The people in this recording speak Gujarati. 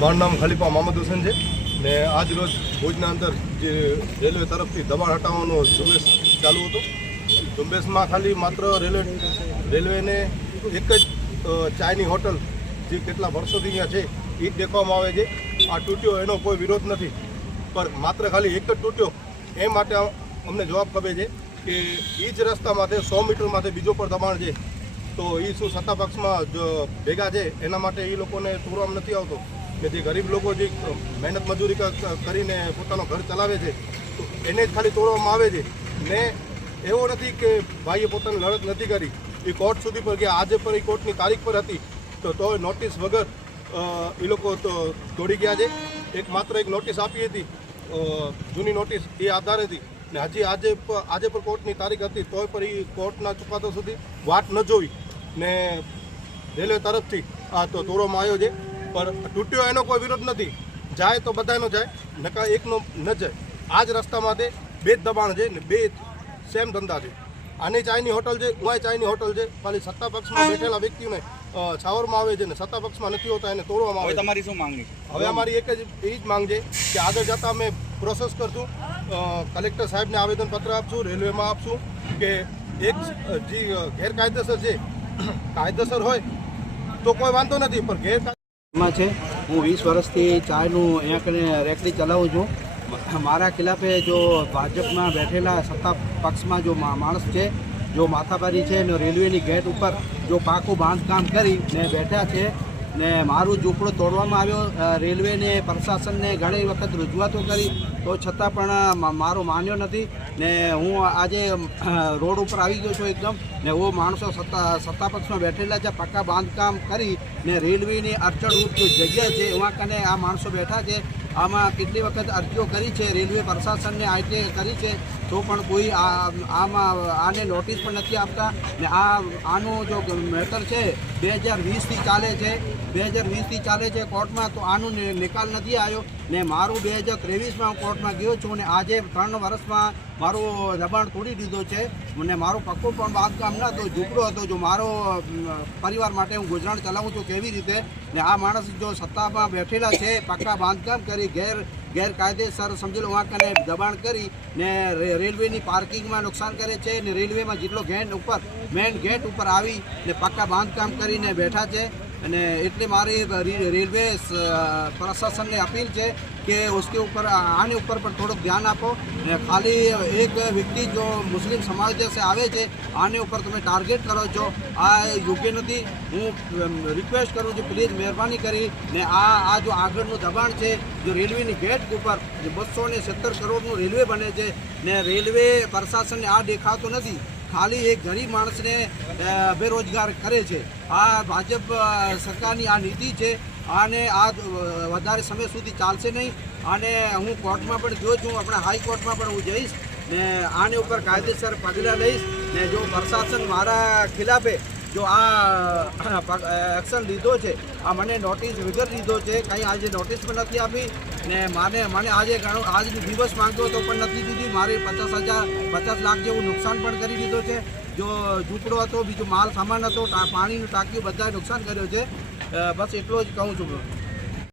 મારું નામ ખલીફા મોહમ્મદ હુસેન છે ને આજ રોજ ભુજના અંદર જે રેલવે તરફથી દબાણ હટાવવાનો ઝુંબેશ ચાલુ હતો. ઝુંબેશમાં ખાલી માત્ર રેલવેને એક જ ચાયની હોટલ જે કેટલા વર્ષોથી અહીંયા છે એ જ દેખવામાં આવે છે. આ તૂટ્યો એનો કોઈ વિરોધ નથી, પણ માત્ર ખાલી એક જ તૂટ્યો એ માટે અમને જવાબ ખપે છે કે એ જ રસ્તામાંથી 100 મીટરમાંથી બીજો પર દબાણ છે તો એ શું સત્તા પક્ષમાં ભેગા છે એના માટે એ લોકોને તોડવામાં નથી આવતો કે જે ગરીબ લોકો જે મહેનત મજૂરી કરીને પોતાનો ઘર ચલાવે છે તો એને જ ખાલી તોડવામાં આવે છે. ને એવો નથી કે ભાઈએ પોતાની લડત નથી કરી, એ કોર્ટ સુધી પર ગયા. આજે પર એ કોર્ટની તારીખ પર હતી તો નોટિસ વગર એ લોકો તો તોડી ગયા છે. માત્ર એક નોટિસ આપી હતી જૂની નોટિસ, એ આધારે હતી ને હજી આજે પર કોર્ટની તારીખ હતી તોય પર એ કોર્ટના ચુકાદા સુધી વાટ ન જોઈ ને રેલવે તરફથી આ તો તોડવામાં આવ્યો છે. પણ તૂટ્યો એનો કોઈ વિરોધ નથી, જાય તો બધાનો જાય, નકા એકનો ન જાય. આ જ રસ્તામાંથી બે જ દબાણ છે ને બે સેમ ધંધા છે. આની ચાયની હોટલ છે, ઉવાય ચાયની હોટલ છે. ખાલી સત્તા પક્ષમાં બેઠેલા વ્યક્તિઓને છાવરમાં આવે છે ને સત્તા પક્ષમાં નથી હોતા એને તોડવામાં આવે. તમારી શું માંગણી? હવે અમારી એક જ માંગ છે કે આગળ જતાં અમે પ્રોસેસ કરશું, કલેક્ટર સાહેબને આવેદનપત્ર આપશું, રેલવેમાં આપશું કે એક જે ગેરકાયદેસર છે, કાયદેસર હોય તો કોઈ વાંધો નથી, પણ ગેરકાયદેસર છે. હું 20 વર્ષથી ચાયનું અહીંયા રેકડી ચલાવું છું. મારા ખિલાફે જો ભાજપમાં બેઠેલા સત્તા પક્ષમાં જો માણસ છે, જો માથાભારી છે ને રેલવેની ગેટ ઉપર જો પાકું બાંધકામ કરી ને બેઠા છે ને મારું ઝૂંપડો તોડવામાં આવ્યો. રેલવેને પ્રશાસનને ઘણી વખત રજૂઆતો કરી તો છતાં પણ મારો માન્યો નથી ને હું આજે રોડ ઉપર આવી ગયો છું એકદમ ને वो માણસો સત્તા પક્ષમાં બેઠેલા છે, પાકા બાંધકામ કરી ને રેલવેની અડચણરૂપ જો જગ્યા છે એમાં કને આ માણસો બેઠા છે. આમાં કેટલી વખત અરજીઓ કરી છે, રેલવે પ્રશાસનને આઈટી કરી છે તો પણ કોઈ આમાં આને નોટિસ પણ નથી આપતા ને આનું જો મેટર છે 2020થી ચાલે છે, 2020થી ચાલે છે કોર્ટમાં, તો આનો નિકાલ નથી આવ્યો ને મારું 2023માં હું કોર્ટમાં ગયો છું ને આજે 3 વર્ષમાં મારું દબાણ તોડી દીધો છે અને મારો પક્કો પણ બાંધકામ ન હતો, ઝૂંપડો હતો. જો મારો પરિવાર માટે હું ગુજરાન ચલાવું છું કેવી રીતે ને આ માણસ જો સત્તામાં બેઠેલા છે, પાકા બાંધકામ કરી ગેરકાયદેસર સમજી લો વાં કને દબાણ કરી ને રેલવેની પાર્કિંગમાં નુકસાન કરે છે ને રેલવેમાં જેટલો મેઇન ગેટ ઉપર આવી ને પાકા બાંધકામ કરીને બેઠા છે. અને એટલે મારી રેલવે પ્રશાસનને અપીલ છે કે उसके ऊपर આને ઉપર પર થોડુંક ધ્યાન આપો ને ખાલી એક વ્યક્તિ જો મુસ્લિમ સમાજ જે આવે છે આને ઉપર તમે ટાર્ગેટ કરો છો, આ યોગ્ય નથી. હું રિક્વેસ્ટ કરું છું પ્લીઝ મહેરબાની કરી ને આ જો આગળનું દબાણ છે, જો રેલવેની ગેટ ઉપર 270 કરોડનું રેલવે બને છે ને રેલવે પ્રશાસનને આ દેખાતો નથી, ખાલી એક ગરીબ માણસને બેરોજગાર કરે છે. આ ભાજપ સરકારની આ નીતિ છે આને આ વધારે સમય સુધી ચાલશે નહીં. અને હું કોર્ટમાં પણ ગયો છું, આપણા હાઈકોર્ટમાં પણ હું જઈશ ને આને ઉપર કાયદેસર પગલાં લઈશ ને જો પ્રશાસન મારા ખિલાફે જો આ એક્શન લીધો છે, આ મને નોટિસ વગર લીધો છે, કંઈ આજે નોટિસ પણ નથી આપી ને મને આજનો દિવસ માંગ્યો તો પણ નથી દીધી. મારે 50 લાખ જેવું નુકસાન પણ કરી દીધો છે. જો ઝૂંપડો હતો, બીજો માલ સામાન હતો, પાણીનું ટાંકીઓ બધા નુકસાન કર્યો છે. બસ એટલો જ કહું છું.